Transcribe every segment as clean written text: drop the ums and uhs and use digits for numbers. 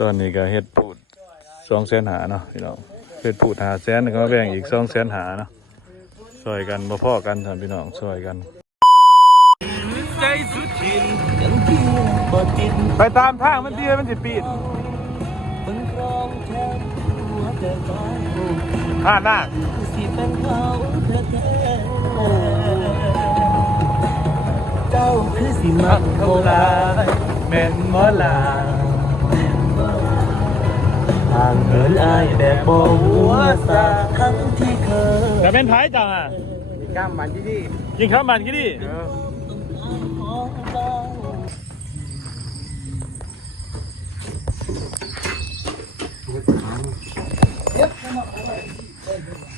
ตอนนี้ก็เฮ็ดปูด200,000เนาะพี่น้องเฮ็ดปูด500,000ก็มาแบ่งอีก200,000เนาะช่วยกันบ่พอกันท่านพี่น้องช่วยกันใจสุดทินไปตามทางมันเตี้ยมันสิปีนข้าหน้าเจ้าคือสิมักเท่าไรแม่นบ่ล่ะทางเหินอายแบบบ่หัวซาทั้งที่เคยแต่เป็นไผจังอ่ะยิงข้ามมันกี่ดียิงข้ามมันกี่ดี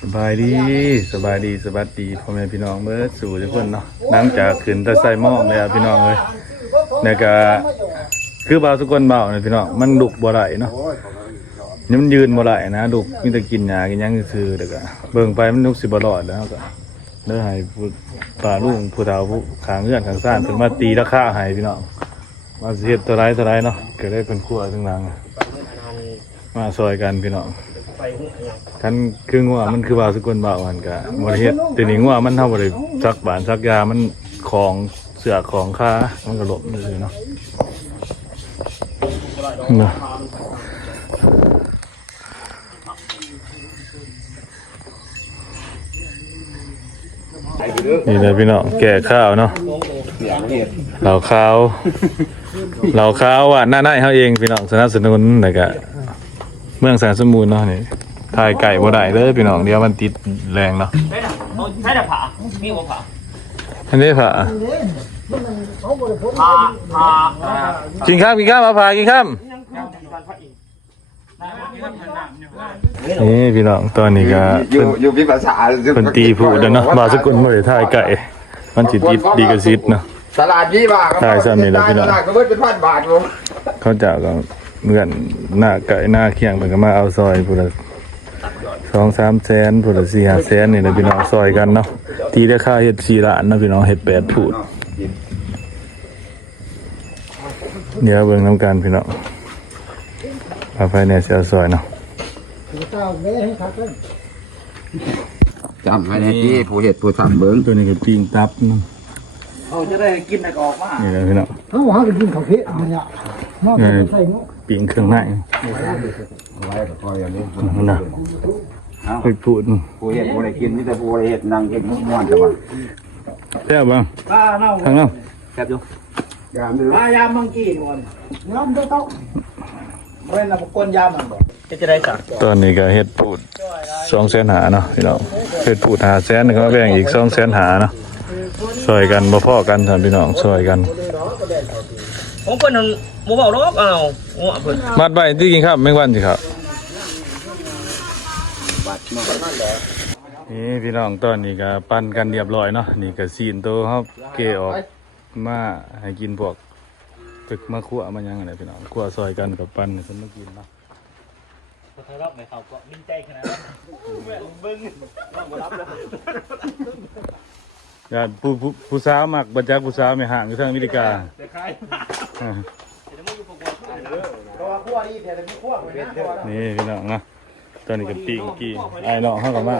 สบายดีสวัสดีพ่อแม่พี่น้องเมื่อสู่ทุกคนเนาะหลังจากขึ้นตะไซหม้อเลยพี่น้องเลยเนี่ยก็คือเบาทุกคนเบาเนี่ยพี่น้องมันลุกบ่ได้เนาะนี่มันยืนบ่ได้นะลุกมีแต่กินยากินยังซื่อเด็กอะเบิ่งไปมันลุกสิบ่รอดแล้วก็เด้อให้ป่าลุงผู้เฒ่าผู้ขางเงื่อนขางซ่านเพิ่นมาตีราคาให้พี่น้องมาเฮ็ดตัวไรเนาะก็ได้เป็นครัวทั้งหลังมาซอยกันพี่น้องท่านคืองัวมันคือว่าสกุลบ่าวมันก็บ่ได้เฮ็ดแต่นี่งัวมันเฮาบ่ได้ซักบานซักยามันของเสือของค้ามันก็หลบซื่อเนาะนี่เลยพี่น้องแก่ข้าวเนาะเหล่าข้าวว่าหน้าเฮาเองพี่น้องสนับสนุนแล้วก็เมืองแสนสมบูรณ์เนาะนี่ถ่ายไก่บ่ได้เด้อพี่น้องเดี๋ยวมันติดแรงเนาะใช่แต่ผามีบ่ผาอันนี้ผากินข้ามมาผากินข้ามนี่พี่น้องตอนนี้ก็อยู่พิภาษาเป็นตีผูดเนาะบาสกุลบ่ได้ถ่ายไก่มันสิติดดีกระซิดเนาะตลาดยี่บาทถ่ายซ้ำนี่แหละพี่น้องก็เบิดเป็นพันบาทบ่เขาเจ้าก็เหมือนหน้าไก่หน้าเคียงเพิ่นก็มาเอาซอยพุ่นละ2-3 แสนพุ่นละ4-5 แสนนี่แหละพี่น้องซอยกันเนาะตีราคาเฮ็ด4 ล้านเนาะพี่น้องเฮ็ด8ผูดเดี๋ยวเบิ่งนํกันพี่น้องเอาไปเนี่ยสิเอาซอยเนาะจำให้ในที่ผู้เห็ดผู้ทำเบิ้งตัวนี้ก็ปิ้งตับเขาจะได้กินอะไรออกมานี่แหละพี่น้องเขาจะกินข้าวเค็มเนี่ยนอกจากใส่เนาะปิ้งเครื่องในไว้ก็คอยอย่างนี้นะไปพูดผู้เห็ดผู้ใดกินนี่แต่ผู้ใดเห็ดนั่งเห็ดม้วนจังหวะแซ่บบ้างทางเนาะแซ่บอยู่ยามมังกี้ก่อนยามเด้อต้องเว้นละกวนยามมันบ่จะได้จ้ะตอนนี้ก็เฮ็ดพูด200,000เนาะพี่น้องเฮ็ดพูด500,000ก็มาแบ่งอีก200,000เนาะช่วยกันบ่พอกันท่านพี่น้องช่วยกันผมเพิ่นบ่เว้าหรอกเอาเพิ่นมัดไว้ที่กินครับแมงวันสิครับนี่พี่น้องตอนนี้ก็ปั้นกันเรียบร้อยเนาะนี่ก็ซีนโตเฮาเกออกมาให้กินพวกตึกมาคั่วมายังอะไรพี่น้องคั่วซอยกันกับปั้นให้เพิ่นมากินเนาะใครรับไม่เข้าก็มินใจขนาดนั้นเบิ่งบ่รับแล้วญาติผู้สาวมักบัดจักผู้สาวไม่ห่างอยู่ทางอเมริกาแต่ใครนี่พี่น้องนะตอนนี้ก็ปิ้งกี้ไอ้น้องเฮาก็มา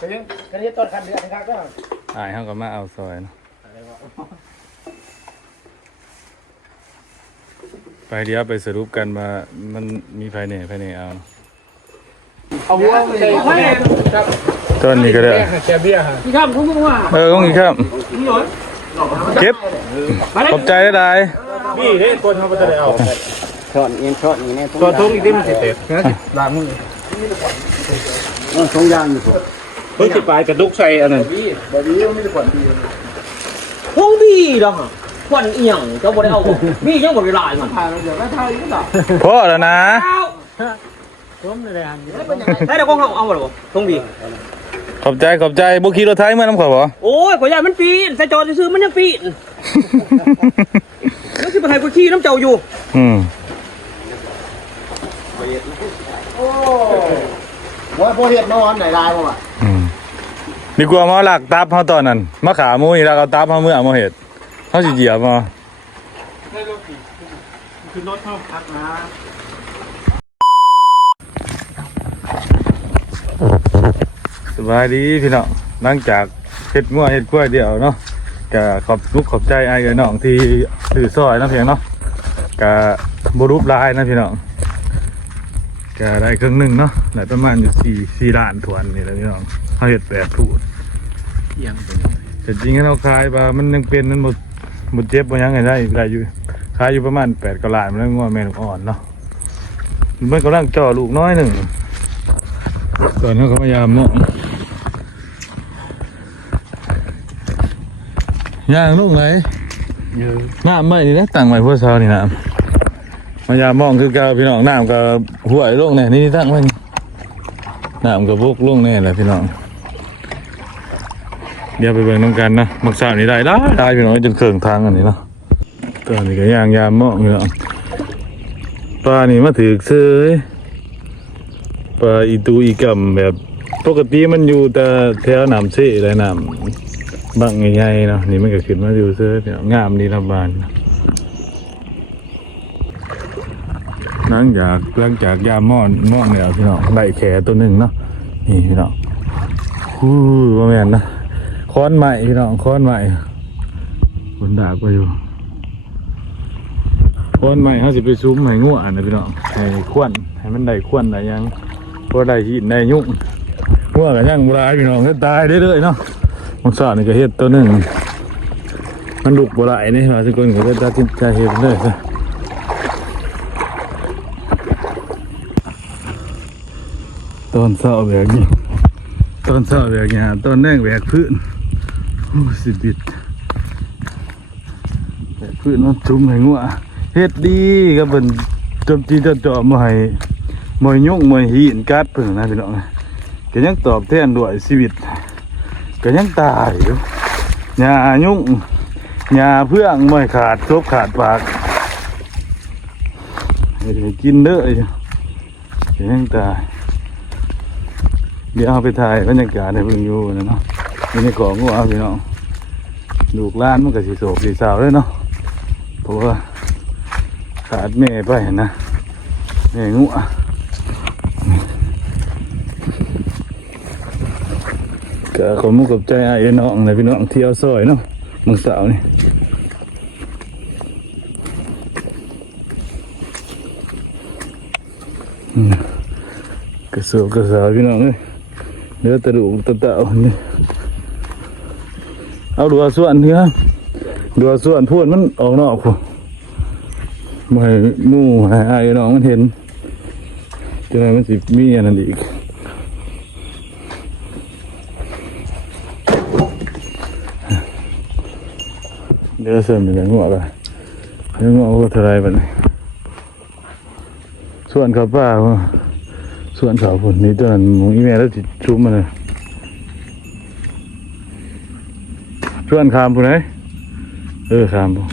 กันนี้ต้นคันเดือนครับก็ไอ้เฮาก็มาเอาซอยเนาะไปเดี๋ยวไปสรุปกันว่ามันมีภายในเอาเอาหัวตอนนี้ก็ได้พี่ข้ามผมว่าต้องอีกครับเก็บขอบใจได้พี่เฮ้ยคนเขาจะได้เอาช้อนเอียงช้อนนี่แน่ตัวทุ่งอีกที่มันสิเตะล้างมือทงยางอยู่เฮ้ยสิปลายกระดุกใส่อันนั้นบดีไม่ได้ขวัญดีทุ่งบีดอกขวัญเอียงเจ้าบ่ได้เอาพี่ยังบ่ได้ลายมันถ่ายเดี๋ยวได้ถ่ายก็ได้พอแล้วนะต้มเลยอันนี้ได้เดี๋ยวก็เอาหมดบ่ทุ่งบีขอบใจบุคีรถไทยเมื่อน้ำข่อยบ่โอ้ยขอยามันปีนใส่จอซื้อมันยังปีนแล้วสิไปให้กูขี้น้ำเจ้าอยู่ว่าพอเห็ดมาวันไหนลายบ่อ่ะดีกว่ามาหลักตับเขาตอนนั้นมาขาหมูนี่เราเอาตับเขาเมื่อมาเห็ดเขาสิเจียบมา คือรถเข้าพักนะ สบายดีพี่น้องหลังจากเฮ็ดงัวเฮ็ดกล้วยเดียวเนาะก็ขอบใจไอ้กับน้องที่ถือซอยเนาะเพียงเนาะก็บ่รูปลายนะพี่น้องก็ได้ครึ่งหนึงเนาะได้ประมาณอยู่4ล้านถ้วนนี่แหละพี่น้องเฮาเฮ็ด8พูด เอียงไป แต่จริงๆเราขายว่ามันยังเป็นมันบ่เจ็บบ่หยังไงได้อยู่ขายอยู่ประมาณ8กว่าล้านมันงัวแม่ลูกอ่อนเนาะมันกำลังจ่อลูกน้อยหนึงตอนนั้นเขาพยายามเนาะย่างลูกไหนน้ำไม่นี่นะตั้งไว้พวกเช้านี่นะมายามมองคือเก่าพี่น้องน้ำกับห่วยลงเนี่ยนี่ตั้งไว้นี่น้ำกับพวกลงเนี่ยแหละพี่น้องเดี๋ยวไปเบิ่งน้ำกันนะมักสาวนี่ได้พี่น้องจนเขื่องทางอันนี้เนาะตอนนี้ก็ย่างยามมองพี่น้องปลานี่มาถือเซยปลาอีตูอีกำแบบปกติมันอยู่แต่แถวน้ำเซ่ไรน้ำบังใหญ่ๆเนาะนี่มันก็ขึ้นมาอยู่เซยพี่น้องงามดีระบานหลังจากยามม่อนเนี่ยพี่น้องได้แขตัวหนึ่งเนาะนี่พี่น้องว่าแม่นนะค้อนใหม่พี่น้องค้อนใหม่คนด่าก็อยู่ค้อนใหม่เขาสิไปซุ้มให้งัวนะพี่น้องให้ควนให้มันได้ควนได้ยังพอได้หินได้ยุ่งงัวกันยังบ่ได้พี่น้องก็ตายเรื่อยๆเนาะมันสอนนี่ก็เฮ็ดตัวหนึ่งมันดุบ่ได้นี่ว่าทุกคนก็จะตัดสินใจเฮ็ดเลยต้นเสาแบกนี่ต้นเสาแบกเนี่ยต้นแดงแบกพื้นโอ้สิบิดแบกพื้นมันจุ่มให้งัวเฮ็ดดีก็เป็นจมจีจอมาให้มวยยุ่งมวยหินกัดเพิ่นนะพี่น้องก็ยังตอบแทนด้วยชีวิตก็ยังตายอยู่หญ้ายุ่งหญ้าเพื่องมวยขาดซบขาดปากให้กินเด้อก็ยังตายเดี๋ยวเอาไปถ่ายบรรยากาศให้เพิ่งอยู่นะเนาะอยู่ในกล่องงัวพี่น้องลูกหลานมันก็สิโศกสิเศร้าเลยเนาะเพราะว่าขาดแม่ไปนะแม่งัวก็ขอมุกกับใจไอ้น้องเลยพี่น้องเที่ยวซอยเนาะมึงสาวนี่กระสาวพี่น้องเลยเนื้อตะดุตะเต่านี่เอาดัวส่วนนี่ครับดัวส่วนพูดมันออกนอกผมไม่มู่หายไอ้น้องมันเห็นจะไหนมันสิมีอันนั้นอีกเดี๋ยวเสริมเป็นหัวไปหัวก็เท่าไรแบบนี้ส่วนข้าวป้าส่วนเขาฝุ่นนี่ตัวนั้นมึงอีเมลแล้วจิชุ่มมาเลยส่วนขามฝุ่นไหนขามฝุ่น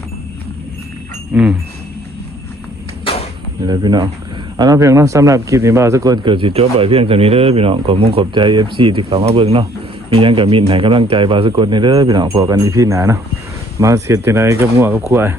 นี่แหละพี่น้องเอาน้องเพียงเนาะสำหรับคลิปนี้บ้าสักคนเกิดสิจบบ่อยเพียงจากนี้เด้อพี่น้องขอบมุ้งขอบใจ FC ที่เข้ามาเบิ่งเนาะมียังกับมินให้กำลังใจบ้าสักคนในเด้อพี่น้องพอกันอีพี่หนาเนาะมาเสียจังไรกับงัวกับควาย